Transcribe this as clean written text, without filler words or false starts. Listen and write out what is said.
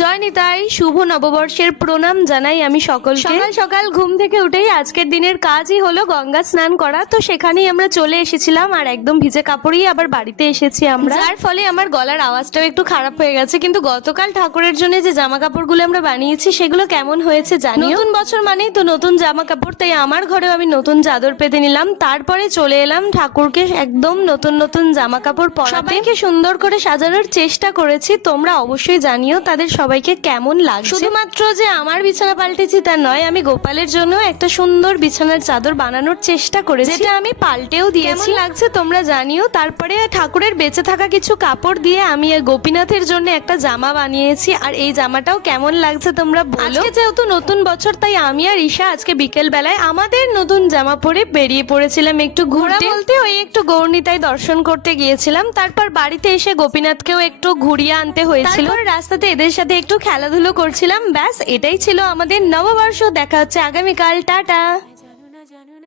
জয় নিতাই, শুভ নববর্ষের প্রণাম জানাই আমি সকলকে। সকাল সকাল ঘুম থেকে উঠেই আজকের দিনের কাজই হলো গঙ্গা স্নান করা। তো সেখানেই আমরা চলে এসেছিলাম আর একদম ভিজে কাপড়েই আবার বাড়িতে এসেছি আমরা, যার ফলে আমার গলার আওয়াজটাও একটু খারাপ হয়ে গেছে। কিন্তু গতকাল ঠাকুরের জন্য যে জামা কাপড়গুলো আমরা বানিয়েছি সেগুলো কেমন হয়েছে জানি। নতুন বছর মানেই তো নতুন জামা কাপড়, তাই আমার ঘরেও আমি নতুন চাদর পেতে নিলাম। তারপরে চলে এলাম ঠাকুরকে একদম নতুন নতুন জামা কাপড় পরাতে। সবাইকে সুন্দর করে সাজানোর চেষ্টা করেছি, তোমরা অবশ্যই জানিও তাদের সবাইকে কেমন লাগছে। শুধুমাত্র যে আমার বিছানা পাল্টেছি তা নয়, আমি গোপালের জন্য একটা সুন্দর বিছানার চাদর বানানোর চেষ্টা করেছি, যেটা আমি পাল্টেও দিয়েছি। কেমন লাগছে তোমরা জানিও। তারপরে ঠাকুরের বেঁচে থাকা কিছু কাপড় দিয়ে আমি গোপীনাথের জন্য একটা জামা বানিয়েছি, আর এই জামাটাও কেমন লাগছে তোমরা বলো। আজকে যেহেতু নতুন বছর, তাই আমি আর ঈশা আজকে বিকেল বেলায় আমাদের নতুন জামা পরে বেরিয়ে পড়েছিলাম একটু ঘোরা বলতে ওই একটু গৌরনীতায় দর্শন করতে গিয়েছিলাম। তারপর বাড়িতে এসে গোপীনাথকেও একটু ঘুরিয়ে আনতে হয়েছিল। রাস্তাতে এদের সাথে একটু খেলাধুলো করছিলাম। ব্যাস, এটাই ছিল আমাদের নববর্ষ। দেখা হচ্ছে আগামীকাল। টাটা।